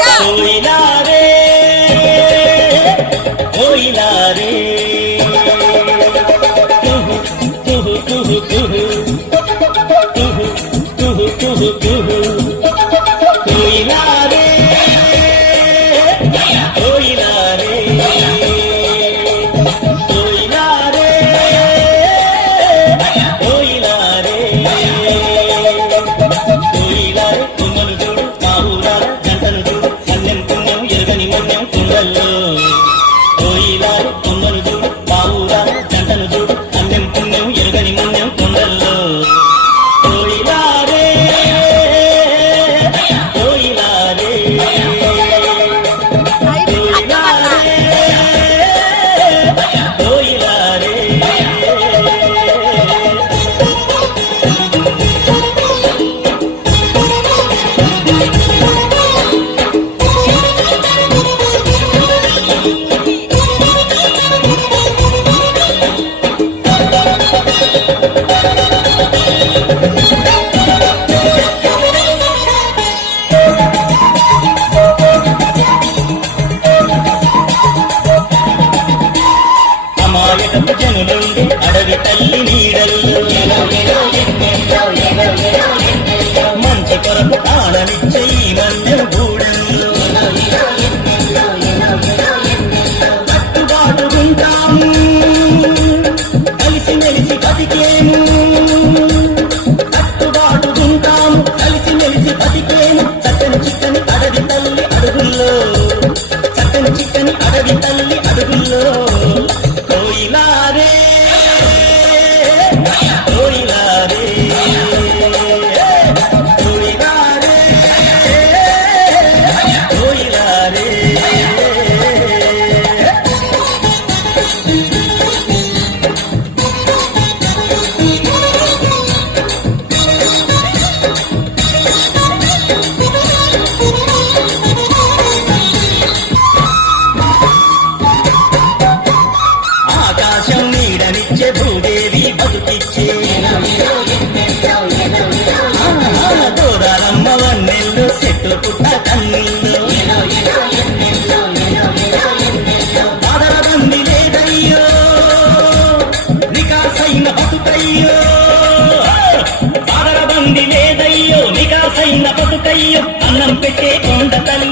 కోయిలారే కోయిలారే కుహు కుహు కుహు కుహు కుహు కుహు కుహు కోయిలారే కోయిలారే కోయిలారే కోయిలారే కోయిలారే కొమ్మలు చూడు మా ఊరాల జంటను చూడు అన్నం పుణ్యం ఎరగని మన్యం కుండల్లో కోయిలారే కొమ్మలు చూడు మా ఊరాల జంటను చూడు అన్నం పుణ్యం ఎరగని మన్యం కుండల్లో కోయిలారే కోయిలారే కోయిలారే అమాయకపు జనులుండి అడవి తల్లి నీడల్లో మంచి కొరకు ఆడనిచ్చే ఈ మన్యం గూడెంలో కట్టుబాటుకుంటాము కలిసి మెలిసి బతికేము కట్టుబాటుకుంటాము కలిసి మెలిసి బతికేము చక్కని చిక్కని అడవి తల్లి అడుగుల్లో చక్కని చిక్కని అడవి తల్లి అడుగుల్లో కోయిలారే కోయిలారే కోయిలారే కోయిలారే ఆకాశం నీడనిచ్చే భూదేవి బతుకిచ్చే దూరాలమ్మ వన్నెల్లు చెట్టు పుట్ట కన్నీళ్ళు బాధల బంది లేదయ్యో నికాసైన బతుకయ్యో బాధల బంది లేదయ్యో నికాసైన బతుకయ్యో అన్నం పెట్టే కొండ తల్లి